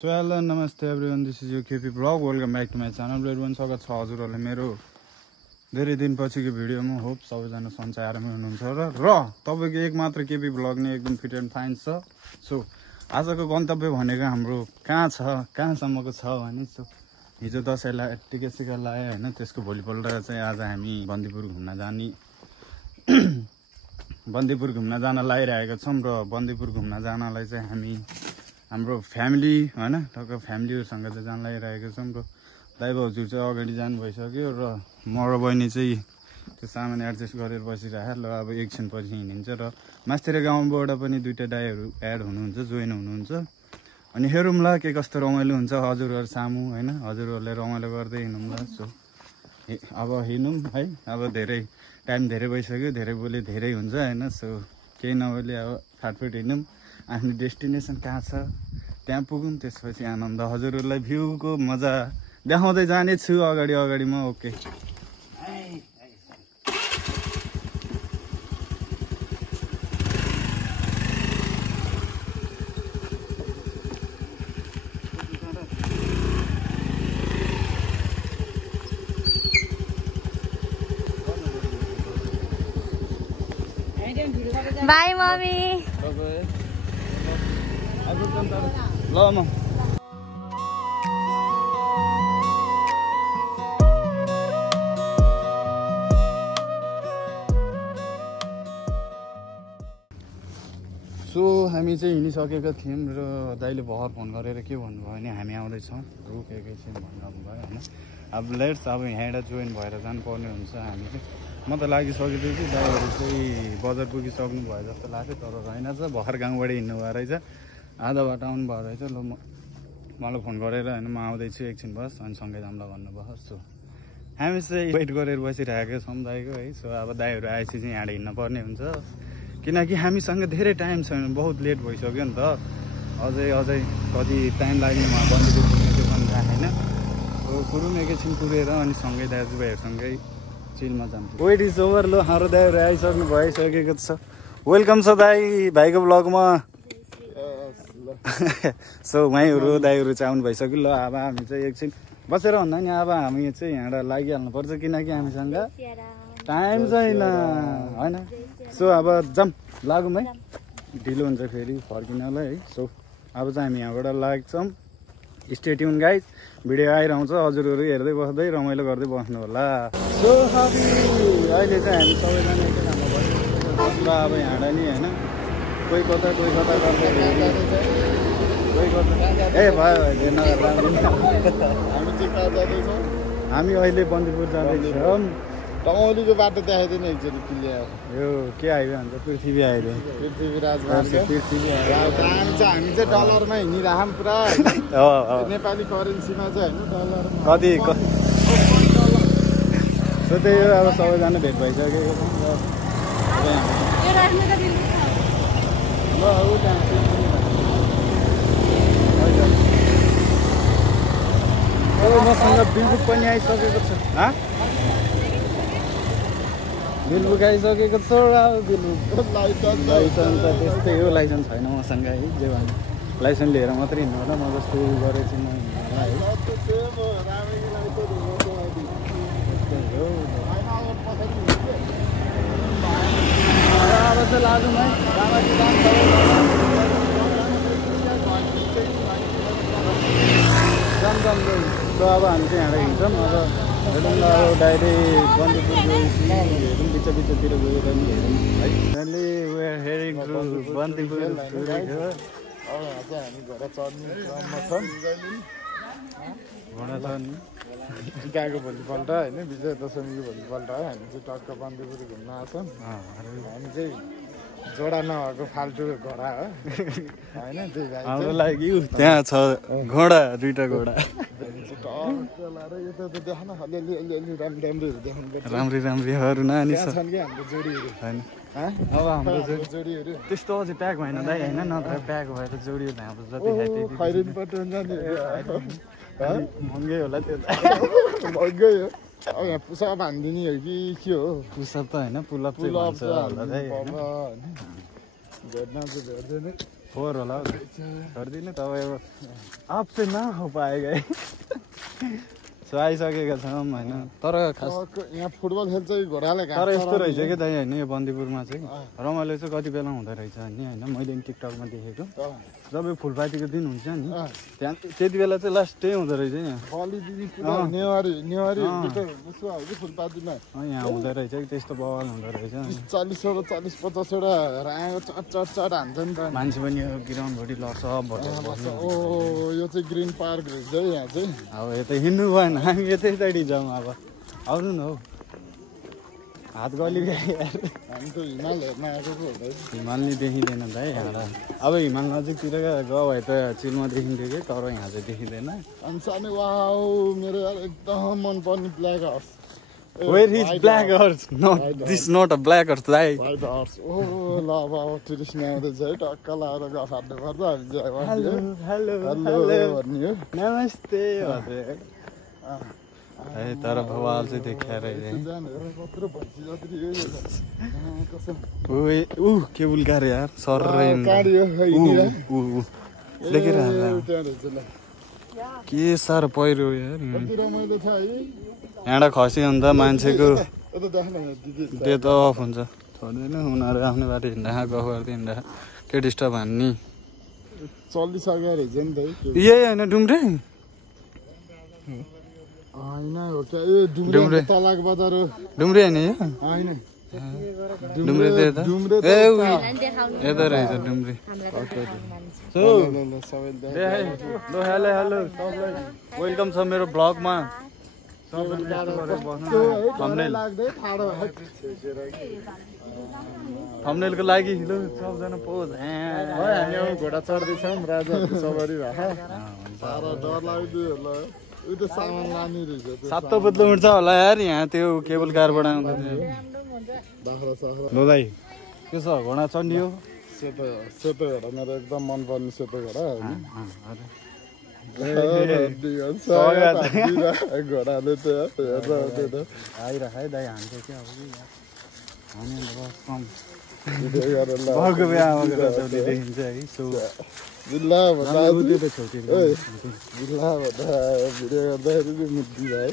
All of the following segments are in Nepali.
So hello, namaste everyone, this is your KP vlog. Welcome back to my channel. Everyone स्वागत छ हजुरहरुले मेरो धेरै दिन पछिको भिडियोमा। होप सबैजना सन्चै आरामै हुनुहुन्छ र तपाईको एक मात्र केपी भ्लग नै एकदम फिट एन्ड फाइन छ। सो आजको गन्तव्य भनेको हाम्रो कहाँ छ, कहाँसम्मको छ भने सो हिजो दशैंलाई टिका सिका लाए हैन, त्यसको भोलिपल्ट चाहिँ आज हामी बन्दीपुर घुम्न जाने बन्दीपुर घुम्न जान लागिरहेका छौं र बन्दीपुर घुम्न जानलाई चाहिँ हामी हाम्रो फ्यामिली हैन टक्क फ्यामिलीहरुसँग चाहिँ जान लागिरहेका छौं र दाइ भाउजू चाहिँ अगाडि जानु भइसक्यो र म र बहिनी चाहिँ त्यो सामान एडजस्ट गरेर बसिरहेको ल। अब एकछिन पछि हिँडिन्छ र मास्तिर गाउँबाट पनि दुईटा दाइहरु एड हुनुहुन्छ, जोइन हुनुहुन्छ। अनि हेरौँला के कस्तो रमाइलो हुन्छ हजुरहरु सामु हैन, हजुरहरुले रमाइलो गर्दै हिँडौँला। सो अब हिँडौँ है, अब धेरै टाइम धेरै भइसक्यो, धेरै बोले धेरै हुन्छ हैन। सो केही नभइले अब फाटफुट हिँडौँ, आफ्नो डेस्टिनेसन कहाँ छ त्यहाँ पुगौँ, त्यसपछि आनन्द हजुरहरुलाई भ्यूको मजा देखाउँदै जाने छु अगाडि अगाडि म। Okay by mummy. ल म सो हामी चाहिँ हिँडिसकेका थियौँ र दाइले भर्खर फोन गरेर के भन्नुभयो भने हामी आउँदैछौँ, रुक एकैछिन भन्नुभयो हैन। अब लेट्स अब यहाँबाट जोइन भएर जानुपर्ने हुन्छ हामी चाहिँ। म त लागिसकेको थिएँ कि दाइहरू चाहिँ बजार पुगिसक्नु भयो जस्तो लाग्यो, तर रहेनछ, भर्खर गाउँबाट हिँड्नु भयो रहेछ, आधा बाटो आउनु भयो रहेछ। ल मलाई फोन गरेर हैन म आउँदैछु एकछिन बस अनि सँगै जाउँला भन्नुभयो। सो हामी चाहिँ वेट गरेर बसिरहेको छौँ दाइको है। सो अब दाइहरू आएपछि चाहिँ यहाँबाट हिँड्न पर्ने हुन्छ, किनकि हामीसँग धेरै टाइम छैन, बहुत लेट भइसक्यो नि त। अझै कति टाइम लाग्ने उहाँ बन्दीपुर पुग्ने भनेर हैन। सो कुरुम एकैछिन पुगेर अनि सँगै दाजुभाइहरूसँगै चिलमा जान्छु। Weight is over. लो हाम्रो दाइहरू आइसक्नु भइसकेको छ। वेलकम छ दाइ भाइको ब्लगमा। सो उहाँहरू दाइहरू चाहिँ आउनु भइसक्यो। ल अब हामी चाहिँ एकछिन बसेर भन्दा नि अब हामी चाहिँ यहाँबाट लागिहाल्नु पर्छ, किनकि हामीसँग टाइम छैन हैन। सो अब जाम लागौँ है, ढिलो हुन्छ फेरि फर्किनलाई है। सो अब चाहिँ हामी यहाँबाट लाग्छौँ। स्टे ट्युन गाइज, भिडियो आइरहन्छ, हजुरहरू हेर्दै बस्दै रमाइलो गर्दै बस्नु होला। सो अहिले चाहिँ हामी सबैजना एकै ठाउँमा बसिरहेको अब यहाँबाट नि हैन, कोही कता गर्दै कोही कता ए भयो हामी अहिले बन्दीपुर जाँदैछौँ। टमौलीको बाटो देखाइदिनु एकचोटि क्लियर। यो के हाइवे भन्छ, पृथ्वी हाइवे, पृथ्वी राजमार्ग, पृथ्वी हाइवे। हामी चाहिँ डलरमा हिँडिराखौँ पुरा नेपाली करेन्सीमा चाहिँ होइन, डलरमा कति सो त्यही हो। अब सबैजना भेट भइसकेको मसँग बिलबुक पनि आइसकेको छ। बिलबुक आइसकेको छ र बिलबुक लाइसेन्स त्यस्तै हो, लाइसेन्स छैन मसँग है। जे भन्नु लाइसेन्स लिएर मात्रै हिँड्नु होला, म जस्तो गरेको छु म है। अब चाहिँ लागौँ है जाम। सो अब हामी चाहिँ यहाँबाट हिँड्छौँ। अब हेरौँ न, अब डाइरेक्ट बन्दीपुर गएपछि हेरौँ, बिचतिर गएर पनि हेरौँ है। अहिले we are heading to Bandipur. अब चाहिँ हामी घर चढ्ने क्रममा छौँ। घोडा चढ्ने टिकाको भोलिपल्ट होइन, विजय दशमीको भोलिपल्ट है, हामी चाहिँ टक्क बन्दीपुर घुम्न आउँछौँ। हामी चाहिँ जोडा नभएको फाल्टु घोडा हो होइन, त्यही भएर हाम्रो लागि त्यहाँ छ घोडा, दुईटा घोडा यता त देखाउन अलिअलि राम्रीहरू देखाउनु पर्छ। राम्रीहरू नानी छ छन् कि हाम्रो जोडीहरू होइन। अब हाम्रो जोडीहरू त्यस्तो अझै प्याक भएन दाइ होइन, नत्र प्याक भएर जोडियो त हाम्रो जति खाइ त्यति खैरिन पट्टि हुन्छ नि, महँगै होला त्यो त। महँगै हो। अब यहाँ पुसअप हानिदिने हो कि के हो? पुसअप त होइन, पुलअप चाहिँ भन्छ होला दाइ। भेट्न चाहिँ भेट्दैन। 4 होला हौ छोडिदिनु तपाईँ आपसे ना हो पाएगा सो आइसकेका छौँ होइन तर खास यहाँ फुटबल खेल्छ घोडाले तर यस्तो रहेछ कि दाइ होइन यो बन्दीपुरमा चाहिँ रमाइलो चाहिँ कति बेला हुँदो रहेछ नि होइन मैले पनि टिकटकमा देखेको जब यो फुलपातीको दिन हुन्छ नि त्यहाँ त्यति बेला चाहिँ लास्टै हुँदो रहेछ यहाँ यहाँ हुँदो रहेछ कि त्यस्तो बवाल हुँदो रहेछ 40-50वटा चट हान्छ नि त मान्छे पनि यो ग्राउन्डभरि लड्छ ओ यो चाहिँ ग्रिन पार्क रहेछ यहाँ चाहिँ अब यता हिँड्नु भएन हामी यतैपट्टि जाउँ अब आउनु न हौ हात गली हामी त हिमाल हेर्न आएको हुँदैन हिमाल नि देखिँदैन दाइ यहाँ अब हिमाल नजिकतिर गयो भए त चिलमा देखिन्थ्यो कि तर यहाँ चाहिँ देखिँदैन अनि सानो वाउ मेरो एकदम मनपर्ने black horse Where is black horse? No, this is not a black horse, दाइ White horse. Oh, ल अब टुरिस्ट आउँदैछ है टक्क लाएर गफ हान्नु पर्छ हामी चाहिँ हेलो हेलो भन्ने हो नमस्ते हजुर है तर भवाल चाहिँ देखाएर केबुल कार यार सर देखेर के साह्रो पहिरो यार यहाँ खसी अन्त मान्छेको त्यो त अफ हुन्छ छोड्दैन उनीहरू आफ्नो बाटो हिँड्दा गफ गर्दै हिँड्दा के डिस्टर्ब हान्ने चलिसक्यो रहेछ नि त यही होइन डुम्रे होइन हो क्या ए डुम्रे तलाक बजार डुम्रे होइन यो होइन डुम्रे त यता ए यता रहेछ डुम्रे हेलो हेलो वेलकम छ मेरो ब्लगमा थम्बनेलको लागि ल सबजना पोज हामी घोडा चढ्दैछौँ राजा सवारी भए डर लाग्यो ल उयो त सामान लाने रहेछ सातो बदलो उठ्छ होला यार यहाँ त्यो केबल कारबाट आउँदा बाख्रा साख्रा लो दाइ के छ घोडा चढ्ने हो सेतो घोडा मेरो एकदम मनपर्ने सेतो घोडा घोडाले त आइरह है दाइ हान्छ क्या देखिन्छ है सो जिल्ला भन्दा भिडियो गर्दाखेरि मुद्दी भयो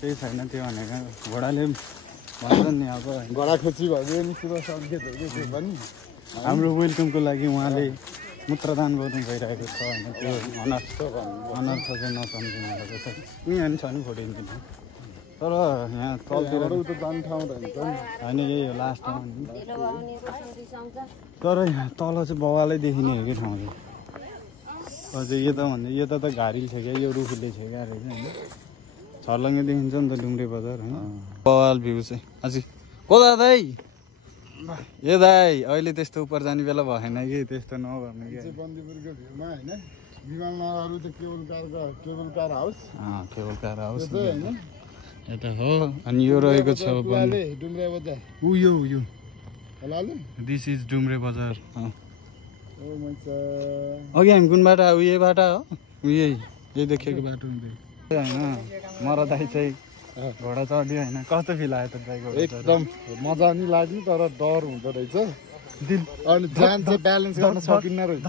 त्यही छैन त्यो भनेको घोडाले भन्छ नि अब घोडा खोजी भयो नि सुरु सङ्केतहरू के त्यो पनि हाम्रो वेलकमको लागि उहाँले मूत्रदान गर्नु भइरहेको छ होइन त्यो अनर्थ छ चाहिँ नसम्झिनु यहाँ पनि छ नि फोटो इन्जिन तर यहाँ तलतिर जाने ठाउँ रहन्छ होइन यही हो लास्ट ठाउँ तर यहाँ तल चाहिँ बवालै देखिने हो कि ठाउँ चाहिँ अझै यता भन्दा यता त घारिल छ क्या यो रुखले छ क्या रहेछ होइन छर्लङ्गै देखिन्छ नि त डुम्रे बजार होइन बवाल भ्यू चाहिँ अझै को दाइ ए दाइ अहिले त्यस्तो उपर जाने बेला भएन कि त्यस्तो नगर्नु कि बन्दीपुरको भ्यूमा होइन विमान नगरु त केबल कार हाउस होइन यता हो अनि यो रहेको छ डुम्रे बजार यो हलाले दिस इज डुम्रे बजार अघि हामी कुन बाटो यही बाटो हो यही देखेको बाटो हुँदै होइन मर दाइ चाहिँ घोडा चढ्यो होइन कस्तो फिल आयो त दाइको एकदम मजा नि लाग्यो तर डर हुँदो रहेछ अनि जान चाहिँ ब्यालेन्स गर्न सकिन्न रहेछ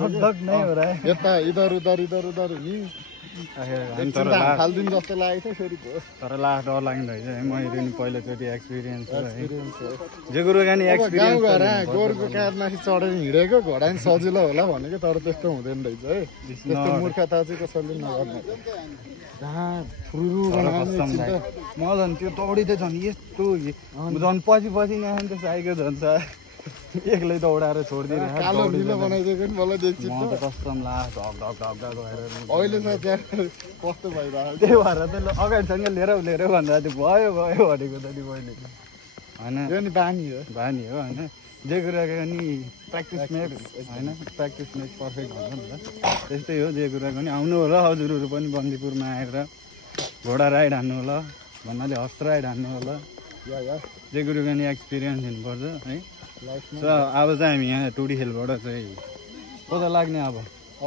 यता इधर उधर हुने फाल्दिन जस्तो लागेको थियो फेरि तर लास्ट डर लाग्दो रहेछ है मैले पनि पहिलोचोटि एक्सपिरियन्स जे कुरो गानी एक्सपिरियन्स गोरुको काँधमाथि चढेर हिँडेको घोडा नि सजिलो होला भनेको तर त्यस्तो हुँदैन रहेछ है त्यस्तो मूर्खता चाहिँ कसैले नगर्नु म झन् त्यो दौडिँदै झन् यस्तो झन् पछि नै आयो नि त साइकल झन् एक्लै दौडाएर छोडिदिएर कस्टम लास्ट अहिले त त्यहाँ कस्तो भइरहेको त्यही भएर त अगाडिसँग लिएर भन्दा त्यो भयो भनेको त नि मैले होइन यो नि बानी हो होइन जे कुराको नि प्र्याक्टिस मेक होइन प्र्याक्टिस मेक पर्फेक्ट हुन्छ नि त त्यस्तै हो जे कुराको नि आउनु होला हजुरहरू पनि बन्दीपुरमा आएर घोडा राइड हान्नु होला भन्नाले हर्स राइड हान्नु होला जे कुराको नि एक्सपिरियन्स हुनुपर्छ है सो अब चाहिँ हामी यहाँ टुडी खेलबाट चाहिँ कता लाग्ने अब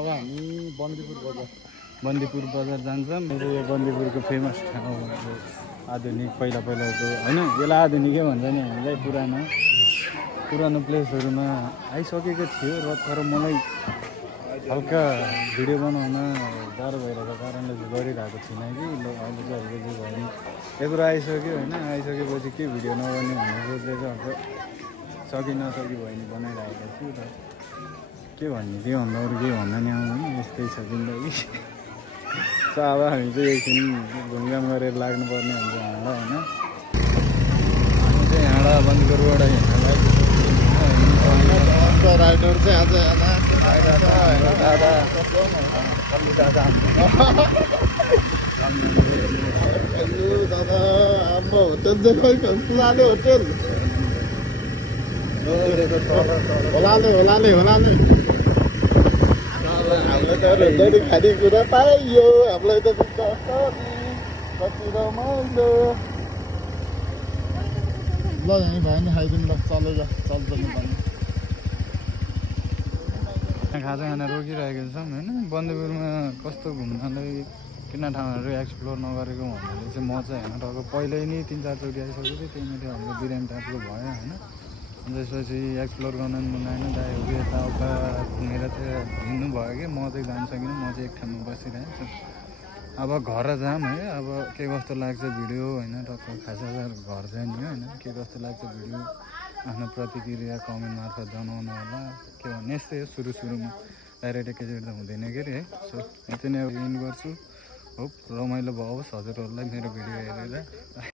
हामी बन्दीपुर बजार जान्छौँ मेरो यो बन्दीपुरको फेमस ठाउँ आधुनिक पहिलाको होइन यसलाई आधुनिकै भन्छ नि हामीलाई पुरानो प्लेसहरूमा आइसकेको थियो र तर मलाई हल्का भिडियो बनाउन गाह्रो भइरहेको कारणले चाहिँ गरिरहेको छुइनँ कि ल अहिले चाहिँ हल्का चाहिँ भयो नि यत्रो आइसक्यो होइन आइसकेपछि के भिडियो नगर्ने भन्ने सोचले चाहिँ हल्का सकि नसकि भयो नि बनाइरहेको छु र के भन्ने के भन्दा अरू केही भन्दा नि आउँदैन यस्तै छ जिन्दगी सो अब हामी चाहिँ एकछिन घुमघाम गरेर लाग्नुपर्ने हुन्छ हाँडा होइन हामी चाहिँ हाँडा बन्दीपुरबाट हिँड्न लागेको राइडर चाहिँ आज दादा दादा हाम्रो होटल देखो पुरानो होटल होलाले हामीलाई त खाने कुरा पाइयो हामीलाई त कति रमाइलो ल यहीँ भयो नि खाइदिउँ ल चल्छ खाजा खाना रोकिरहेको छौँ होइन बन्दीपुरमा कस्तो घुम्नलाई किन ठाउँहरू एक्सप्लोर नगरेको भन्नाले चाहिँ म चाहिँ होइन टक्क पहिल्यै नै 3-4 चोटि आइसकेको थिएँ त्यही माथि हाम्रो बिरामी टाइपको भयो होइन त्यसपछि एक्सप्लोर गर्न मिलाएन दाइहरू यताउता घुमेर चाहिँ हिँड्नु भयो कि म चाहिँ जान सकिनँ म चाहिँ एक ठाउँमा बसिरहेको छु अब घर जाऊँ है अब के कस्तो लाग्छ भिडियो होइन टक्क खासा घर जाने होइन के कस्तो लाग्छ भिडियो आफ्नो प्रतिक्रिया कमेन्ट मार्फत जनाउनु होला के भन्ने यस्तै हो सुरुमा डाइरेक्ट एकैचोटि त हुँदैन के अरे है सो यति नै इन गर्छु होप रमाइलो भयो होस् हजुरहरूलाई मेरो भिडियो हेरेर